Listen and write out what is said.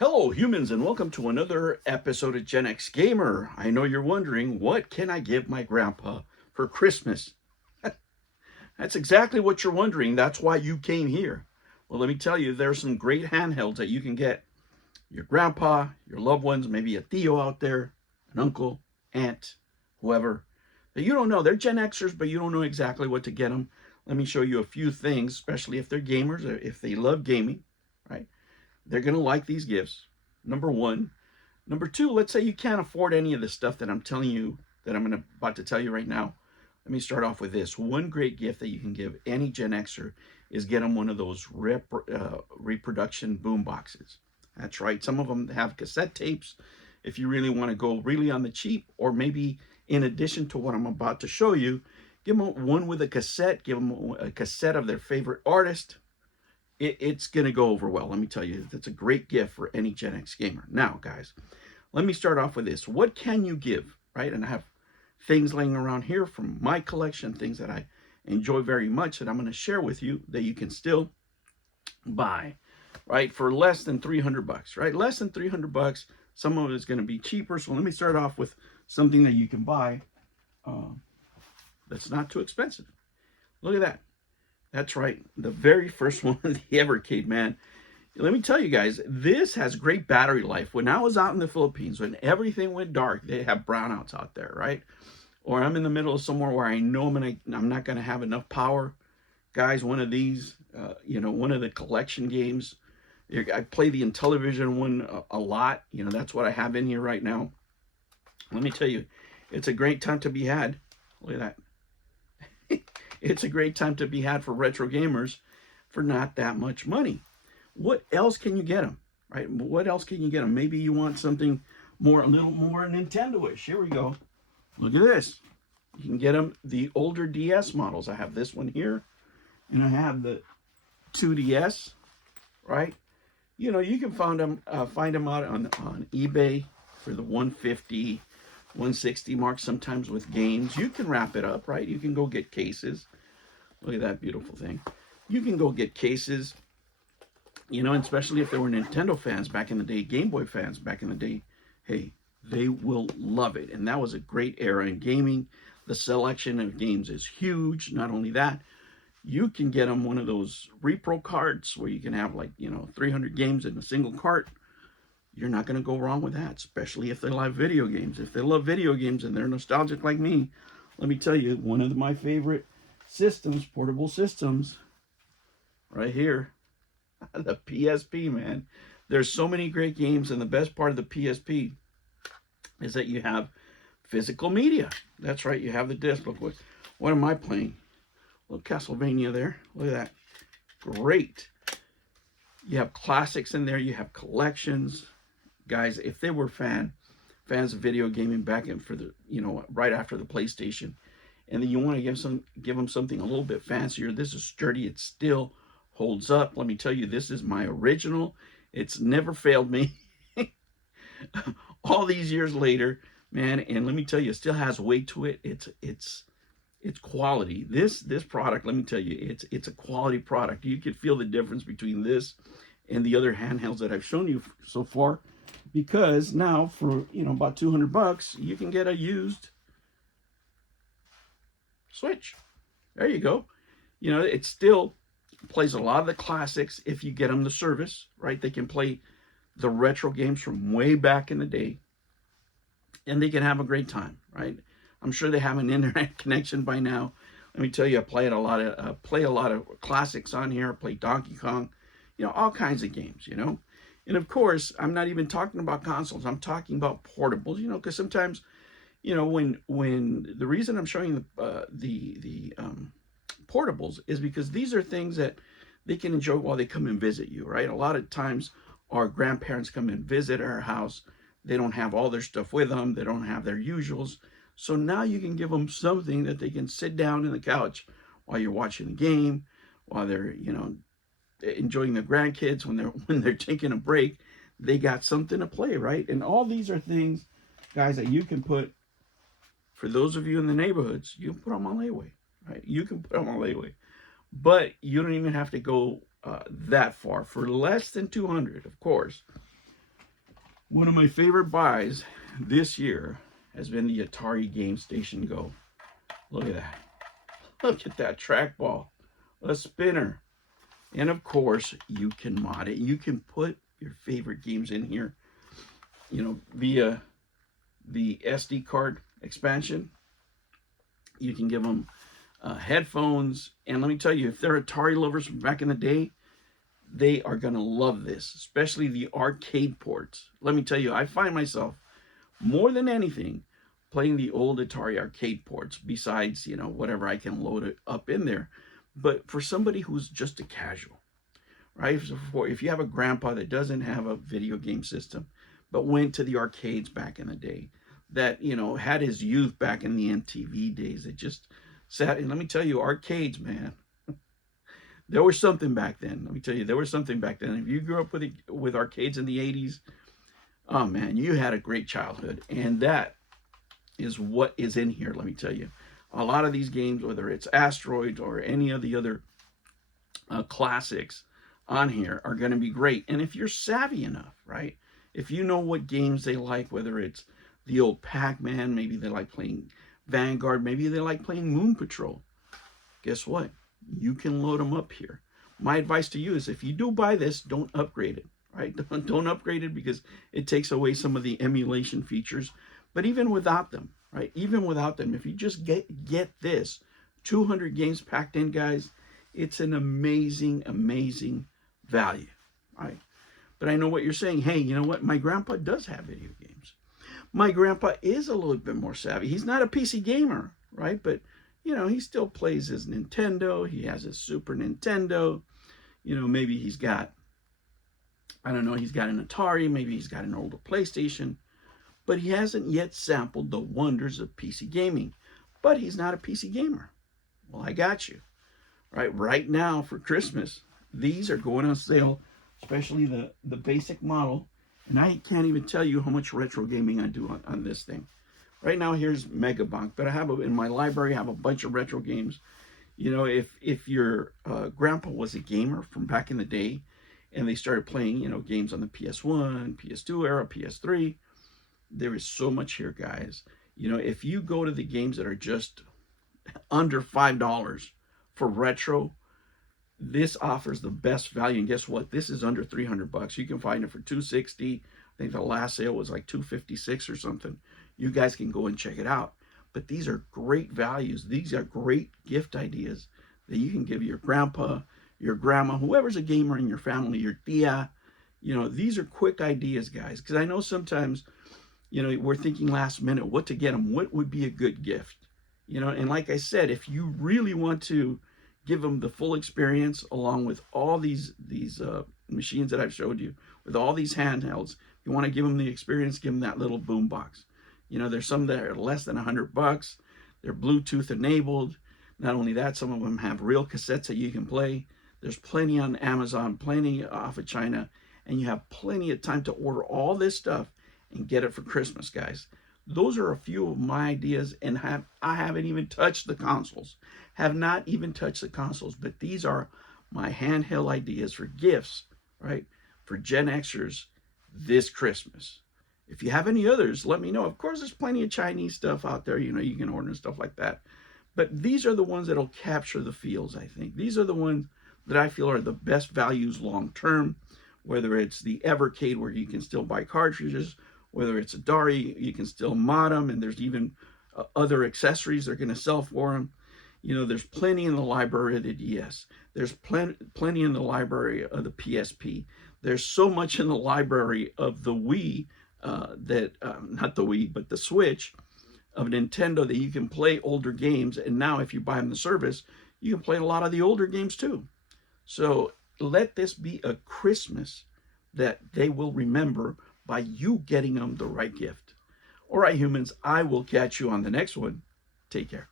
Hello, humans, and welcome to another episode of Gen X Gamer. I know you're wondering, what can I give my grandpa for Christmas? That's exactly what you're wondering. That's why you came here. Well, let me tell you, there's some great handhelds that you can get your grandpa, your loved ones, maybe a Theo out there, an uncle, aunt, whoever, that you don't know. They're Gen Xers, but you don't know exactly what to get them. Let me show you a few things, especially if they're gamers or if they love gaming, right? They're going to like these gifts. Number one. Number two, let's say you can't afford any of the stuff that I'm telling you, that about to tell you right now. Let me start off with this. One great gift that you can give any Gen Xer is get them one of those reproduction boom boxes. That's right. Some of them have cassette tapes if you really want to go really on the cheap, or maybe in addition to what I'm about to show you, give them one with a cassette, give them a cassette of their favorite artist. It's going to go over well. Let me tell you, that's a great gift for any Gen X gamer. Now, guys, let me start off with this. What can you give, right? And I have things laying around here from my collection, things that I enjoy very much that I'm going to share with you that you can still buy, right? For less than 300 bucks, right? Less than 300 bucks. Some of it is going to be cheaper. So let me start off with something that you can buy that's not too expensive. Look at that. That's right. The very first one, the Evercade, man. Let me tell you guys, this has great battery life. When I was out in the Philippines, when everything went dark, they have brownouts out there, right? Or I'm in the middle of somewhere where I know I'm not going to have enough power. Guys, one of these, one of the collection games. I play the Intellivision one a lot. That's what I have in here right now. Let me tell you, it's a great time to be had. Look at that. It's a great time to be had for retro gamers for not that much money. What else can you get them, right? What else can you get them? Maybe you want something more, a little more Nintendo-ish. Here we go. Look at this. You can get them the older DS models. I have this one here, and I have the 2DS, right? You can find them out on eBay for the 150, 160 mark, sometimes with games. You can wrap it up, right? You can go get cases. Look at that beautiful thing. You can go get cases, and especially if they were Nintendo fans back in the day, Game Boy fans back in the day, hey, they will love it. And that was a great era in gaming. The selection of games is huge. Not only that, you can get them one of those repro carts where you can have 300 games in a single cart. You're not going to go wrong with that, especially if they love video games. If they love video games and they're nostalgic like me, let me tell you, one of my favorite systems, portable systems, right here, the PSP, man. There's so many great games, and the best part of the PSP is that you have physical media. That's right, you have the disc. Look, what am I playing? Little Castlevania there. Look at that. Great. You have classics in there. You have collections. Guys, if they were fans of video gaming back in for the, right after the PlayStation, and then you want to give them something a little bit fancier, this is sturdy. It still holds up. Let me tell you, this is my original. It's never failed me. All these years later, man, and let me tell you, it still has weight to it. It's quality. This product, let me tell you, it's a quality product. You can feel the difference between this and the other handhelds that I've shown you so far, because now for about 200 bucks, you can get a used Switch. There you go. It still plays a lot of the classics if you get them the service, right? They can play the retro games from way back in the day, and they can have a great time, right? I'm sure they have an internet connection by now. Let me tell you, I play a lot of classics on here. I play Donkey Kong, all kinds of games, And of course, I'm not even talking about consoles. I'm talking about portables, because sometimes, when the reason I'm showing the portables is because these are things that they can enjoy while they come and visit you, right? A lot of times our grandparents come and visit our house. They don't have all their stuff with them. They don't have their usuals. So now you can give them something that they can sit down in the couch while you're watching the game, while they're, enjoying the grandkids, when they're taking a break. They got something to play, right? And all these are things, guys, that you can put, for those of you in the neighborhoods, you can put them on layaway, right? You can put them on layaway. But you don't even have to go that far. For less than 200, of course, One of my favorite buys this year has been the Atari Game Station Go. Look at that. Look at that trackball. A spinner. And of course, you can mod it. You can put your favorite games in here, via the SD card expansion. You can give them headphones. And let me tell you, if they're Atari lovers from back in the day, they are going to love this, especially the arcade ports. Let me tell you, I find myself more than anything playing the old Atari arcade ports besides, whatever I can load it up in there. But for somebody who's just a casual, right? So if you have a grandpa that doesn't have a video game system, but went to the arcades back in the day, that, had his youth back in the MTV days, that just sat, and let me tell you, arcades, man, there was something back then. Let me tell you, there was something back then. If you grew up with arcades in the 80s, oh man, you had a great childhood. And that is what is in here, let me tell you. A lot of these games, whether it's Asteroids or any of the other classics on here, are going to be great. And if you're savvy enough, right? If you know what games they like, whether it's the old Pac-Man, maybe they like playing Vanguard, maybe they like playing Moon Patrol, guess what? You can load them up here. My advice to you is, if you do buy this, don't upgrade it, right? Don't upgrade it, because it takes away some of the emulation features. But even without them, right? Even without them, if you just get this, 200 games packed in, guys, it's an amazing, amazing value, right? But I know what you're saying. Hey, you know what? My grandpa does have video games. My grandpa is a little bit more savvy. He's not a PC gamer, right? But he still plays his Nintendo. He has his Super Nintendo. Maybe he's got, I don't know, he's got an Atari. Maybe he's got an older PlayStation. But he hasn't yet sampled the wonders of PC gaming. But he's not a PC gamer. Well, I got you. Right now for Christmas, these are going on sale, especially the basic model. And I can't even tell you how much retro gaming I do on this thing. Right now, here's Megabunk, but I have in my library, I have a bunch of retro games. If your grandpa was a gamer from back in the day, and they started playing, games on the PS1, PS2 era, PS3, there is so much here, guys. If you go to the games that are just under $5 for retro, this offers the best value. And guess what? This is under $300. You can find it for $260. I think the last sale was like $256 or something. You guys can go and check it out. But these are great values. These are great gift ideas that you can give your grandpa, your grandma, whoever's a gamer in your family, your tia. These are quick ideas, guys. Because I know sometimes, we're thinking last minute what to get them. What would be a good gift? And like I said, if you really want to give them the full experience, along with all these machines that I've showed you, with all these handhelds, you want to give them the experience, give them that little boom box. There's some that are less than $100. They're Bluetooth enabled. Not only that, some of them have real cassettes that you can play. There's plenty on Amazon, plenty off of China, and you have plenty of time to order all this stuff and get it for Christmas, guys. Those are a few of my ideas, and I haven't even touched the consoles. Have not even touched the consoles, but these are my handheld ideas for gifts, right? For Gen Xers this Christmas. If you have any others, let me know. Of course, there's plenty of Chinese stuff out there, you can order and stuff like that. But these are the ones that'll capture the feels, I think. These are the ones that I feel are the best values long term, whether it's the Evercade, where you can still buy cartridges, whether it's a Dari, you can still mod them, and there's even other accessories they're going to sell for them. There's plenty in the library of the DS. There's plenty in the library of the PSP. There's so much in the library of the Wii, not the Wii, but the Switch of Nintendo, that you can play older games. And now if you buy them the service, you can play a lot of the older games too. So let this be a Christmas that they will remember by you getting them the right gift. All right, humans, I will catch you on the next one. Take care.